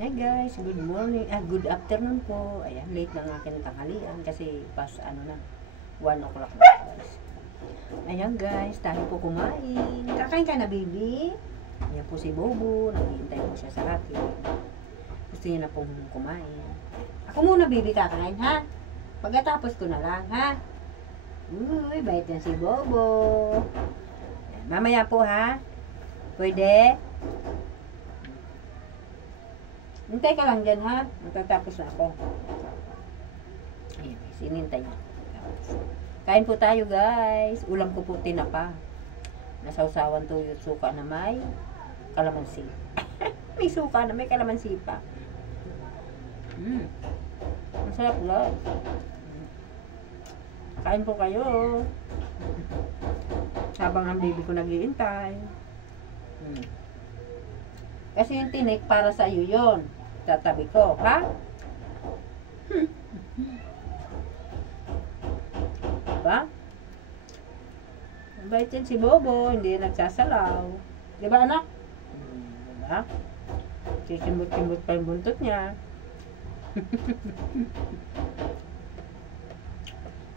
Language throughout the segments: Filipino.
Hi guys, good morning, good afternoon po. Ayan, late lang akin tanghalian kasi pas ano na, 1 o'clock na guys. Ayan guys, tayo po kumain. Kakain ka na baby? Ayan po si Bobo, naghihintay po siya sa akin. Gusto niya na pong kumain. Ako muna baby kakain ha? Pagkatapos ko na lang ha? Uy, bait yan si Bobo. Ayan, mamaya po ha? Pwede? Hintay ka lang dyan ha. Matatapos na ako. Ayan, sinintay niya. Kain po tayo guys. Ulam ko po tinapa. Nasawsawan tuyot suka na may kalamansi. May suka na may kalamansi pa. Masarap guys. Kain po kayo. Habang ang baby ko nag-iintay. Kasi yung tinik para sa iyo yon. Tatabi ko, ha? Diba? Mabait yan si Bobo, hindi nagsasalaw. Diba anak? Diba? Kikimbot-kimbot pa yung buntot niya.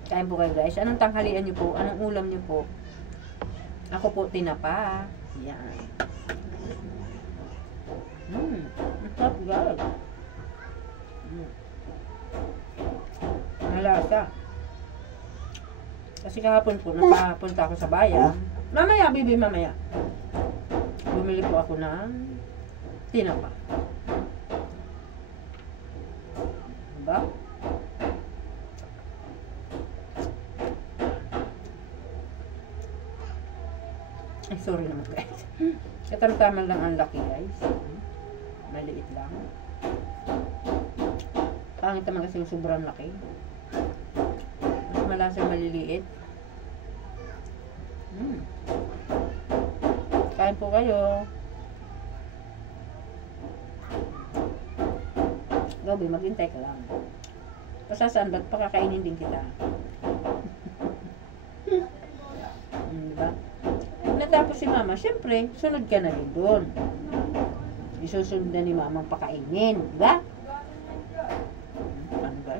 Kain po kayo guys. Anong tanghalian niyo po? Anong ulam niyo po? Ako po tinapa. Yan. Masarap guys. Malasa. Kasi kahapon po, nakapunta ako sa bayan. Mamaya, bibi, mamaya. Bumili po ako ng tinapa. Diba? Ay, sorry naman guys. Katamtaman lang ang laki guys. Maliit lang. Pangit naman kasi yung sobrang laki. Mas malasa maliliit. Kain po kayo. Gabi, maghintay ka lang. Pasasaan ba't pakakainin din kita? Diba? Pag natapos si mama, syempre, sunod ka na rin doon. Isusunod na ni mamang pakainin. Diba? Ano ba?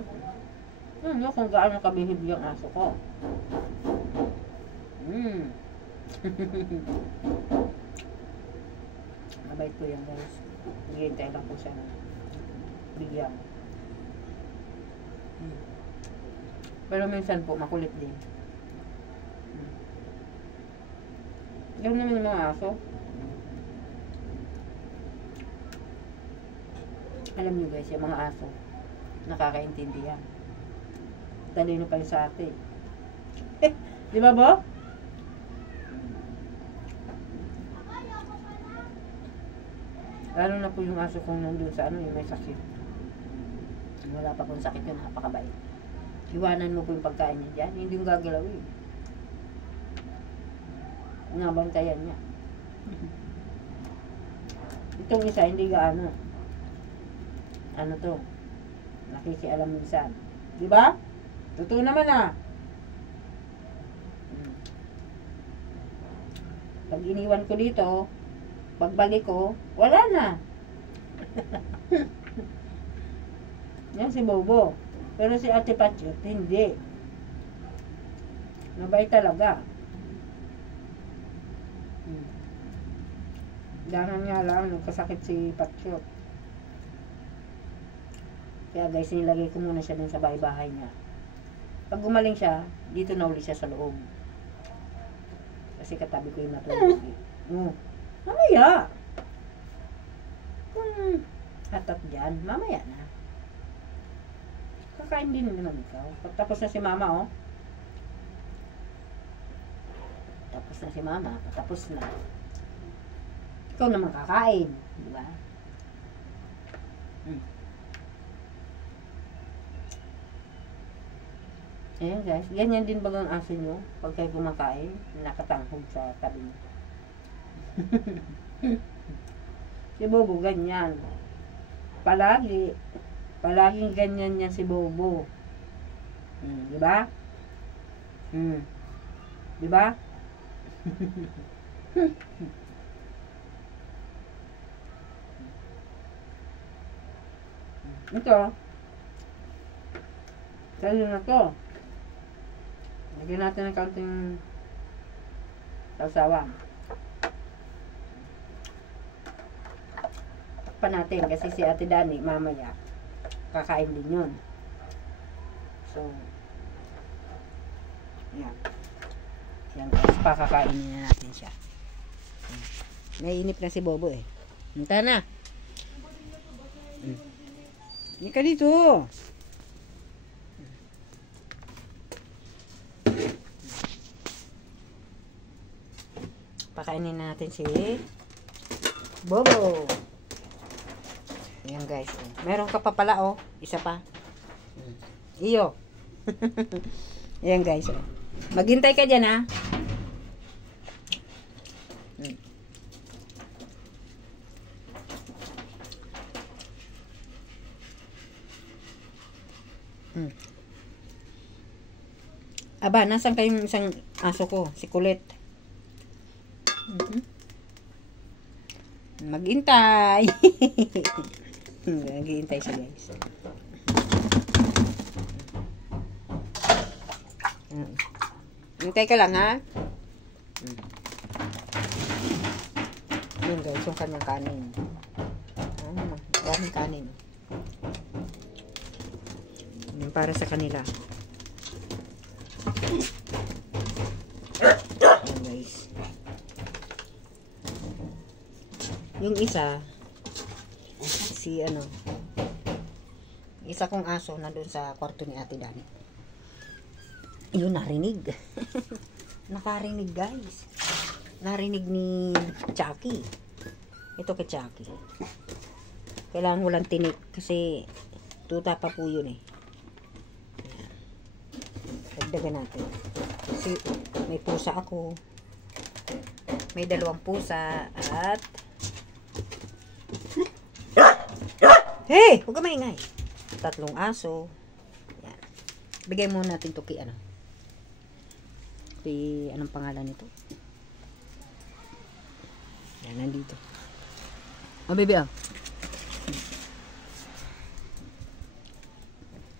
Kung gaano kabihib yung aso ko. Mabait po yan guys. Hintay lang po siya na bigyan. Pero minsan po makulit din. Ganun naman yung mga aso. Alam nyo guys, yung mga aso nakakaintindihan. Talino pa yung sa ate. Di ba Bo? Lalo na po yung aso kong nandun sa ano, yung may sakit. Wala pa pong sakit yun, napakabait. Iwanan mo po yung pagkain niya dyan, hindi yung gagalawin. Nabantayan niya. Itong isa, hindi gaano. Ano to? Nakikialam minsan. Diba? Totoo naman ah. Pag iniwan ko dito, pagbalik ko, wala na. Yan si Bobo. Pero si Ate Patsyot, hindi. Mabait talaga. Dahan nga lang, nagkasakit si Patsyot. Kaya guys, nilagay ko muna siya dun sa bahay niya. Pag gumaling siya, dito na uli siya sa loob. Kasi katabi ko yung matulog. Mamaya. Kung hatak dyan, mamaya na. Kakain din naman ikaw. Tapos na si mama, oh. Tapos na si mama. Tapos na. Ikaw naman kakain. Diba? Ayan guys. Ganyan din ba ang aso nyo? Pag kayo kumakain, nakatanghog sa tabi nyo. Si Bobo ganyan. Palagi. Palaging ganyan yan si Bobo. Diba? Diba? Ito. Sa'yo na to. Lagyan natin ng kaunting sausawan. Pa natin kasi si Ate Dani mamaya kakain din yun. So, yan. Yan guys, pakakainin na natin siya. Naiinip na si Bobo eh. Hinta na. Hindi ka dito. Pakainin natin si Bobo. Ayan guys. Meron ka pa pala oh. Isa pa. Iyo. Ayan guys. Maghintay ka dyan ha. Aba, nasan kayong isang aso ko? Si Kulit. Maghintay. Maghintay siya guys. Hintay ka lang ha. Yun guys, yung kanyang kanin. Maraming kanin. Yung para sa kanila. Ayan guys. Yung isa si isa kong aso na doon sa kwarto ni Ate Dani. Yun, narinig. Nakarinig guys. Narinig ni Chucky. Ito kay Chucky. Kailangan walang tinik kasi tuta pa po yun eh. Dagdagan natin. Kasi may pusa ako. May 2 pusa at hey! Huwag ka maingay. 3 aso. Yan. Bigay muna natin ito kay anong pangalan nito? Yan, nandito. Oh, baby, oh.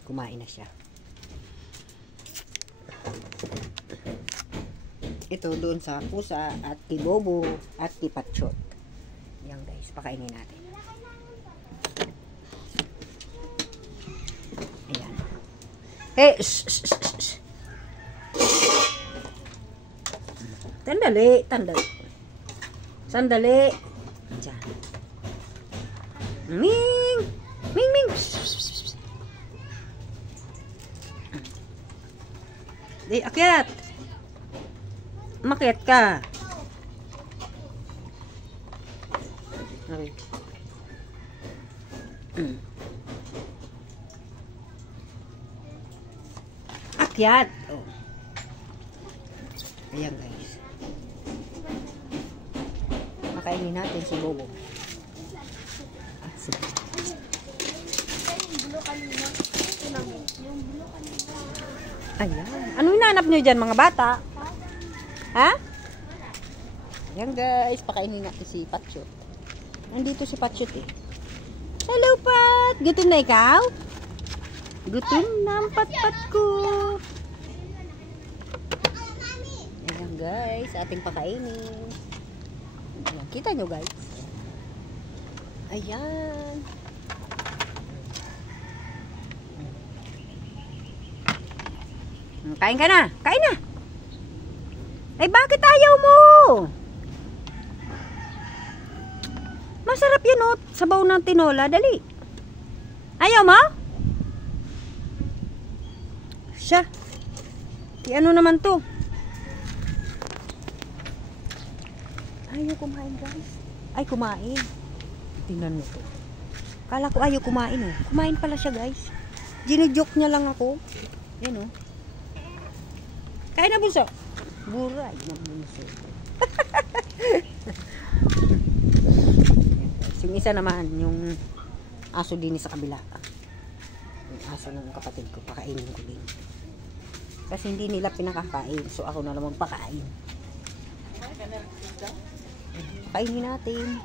Kumain na siya. Ito doon sa pusa at kay Bobo at kay Patsyot. Yan guys, pakainin natin. Ayan. Hey! Shh, shh, shh, shh. Tandali. Sandali. Diyan. Ming! Ming, Ming! Shh, shh, shh. Di, akyat! Umakyat ka. Okay. Akyat! Oh. Ayan guys. Makainin natin si Bobo. Ayan. Ano hinanap nyo dyan mga bata? Ha? Ayan guys. Pakainin natin si Patsyot. Nandito si Patsyot eh. Hello Pat! Gutom na ikaw? Gutom na ang patpat ko. Ayan guys. Ating pakainin. Ayan. Kita nyo guys. Ayan. Kain ka na. Kain na. Ay, bakit ayaw mo? Masarap yun, oh. Sabaw ng tinola. Dali. Ayaw mo? Siya. Ano naman to? Ayaw kumain, guys. Ay, kumain. Tingnan mo to. Kala ko ayaw kumain, oh. Kumain pala siya, guys. Ginujoke niya lang ako. Yan, oh. Kain na, bunso. Buray na bunso. Yung isa naman, yung aso din sa kabila. Yung aso ng kapatid ko, pakainin ko din. Kasi hindi nila pinakakain. So ako na lang magpakain. Kainin natin.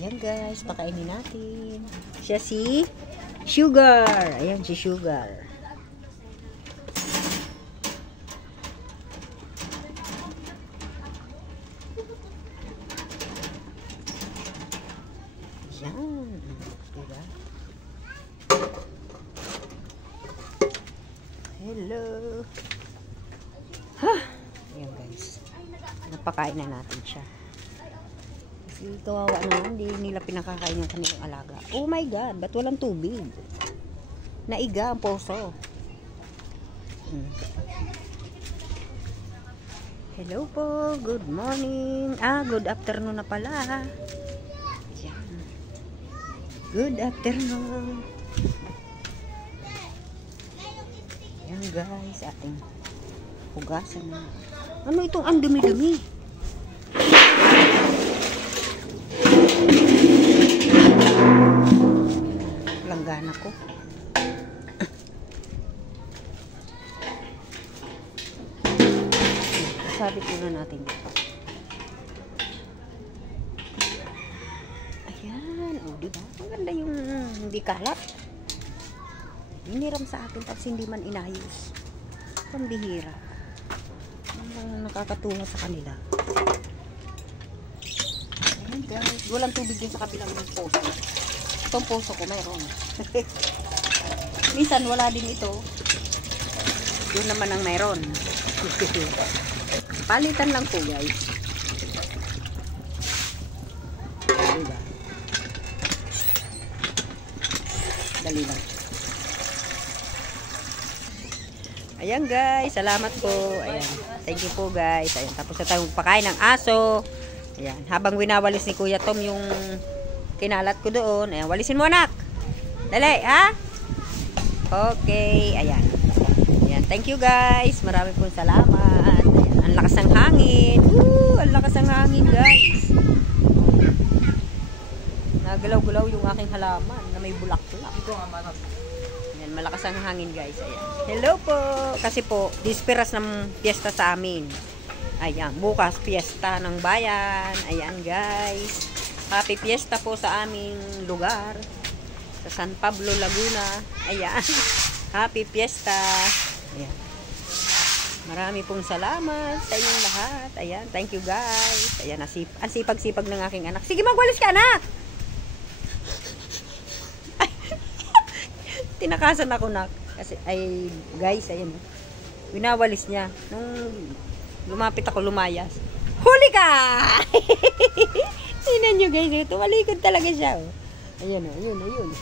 Ayan guys, pakainin natin. Siya si Sugar. Ayan si Sugar. Ayan. Diba? Hello. Ha! Ayan guys. Napakain na natin siya. Kasi kawawa naman, hindi nila pinakakain yung kanilang alaga. Oh my God, ba't walang tubig? Naiga ang poso. Hello po, good morning. Good afternoon na pala. Ayan. Good afternoon. Ayan guys, ating hugasan na. Ano itong ang dumi-dumi? Langgana ko. Sabit muna natin dito. Ayan. O, diba? Maganda yung hindi kalat. Hiniram sa akin tapos hindi man inayos. Pambihira. Ang nakakatuwa sa kanila. Ayan guys. Walang tubig din sa kabilang ng poso. Itong poso ko mayroon. Minsan wala din ito. Yun naman ang mayroon. Palitan lang po guys. Diba? Dali lang. Ayan guys, salamat po. Ayan. Thank you po guys. Ayan, tapos na tayong pakain ng aso. Ayan, habang winawalis ni Kuya Tom yung kinalat ko doon. Ayan, walisin mo anak. Dali, ha? Okay, ayan. Ayan, thank you guys. Marami pong salamat. Ayan, ang lakas ng hangin. Woo, ang lakas ng hangin guys. Nagalaw-galaw yung aking halaman na may bulaklak. Ayan, malakas ang hangin guys. Ayan. Hello po. Kasi po, disperas ng piyesta sa amin. Ayan, bukas piyesta ng bayan. Ayan guys. Happy piyesta po sa aming lugar. Sa San Pablo, Laguna. Ayan. Happy piyesta. Ayan. Marami pong salamat sa inyong lahat. Ayan, thank you guys. Ayan, ang sipag-sipag ng aking anak. Sige, magwalis ka anak. Tinakasan ako na kasi ay guys ayan winawalis niya nung lumapit ako lumayas huli ka. Tingnan nyo guys tumalikod talaga siya ayan ayun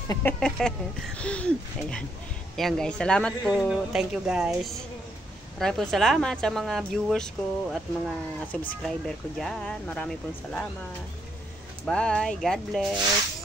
ayan guys salamat po, thank you guys, marami po salamat sa mga viewers ko at mga subscriber ko dyan, marami po salamat, bye, God bless.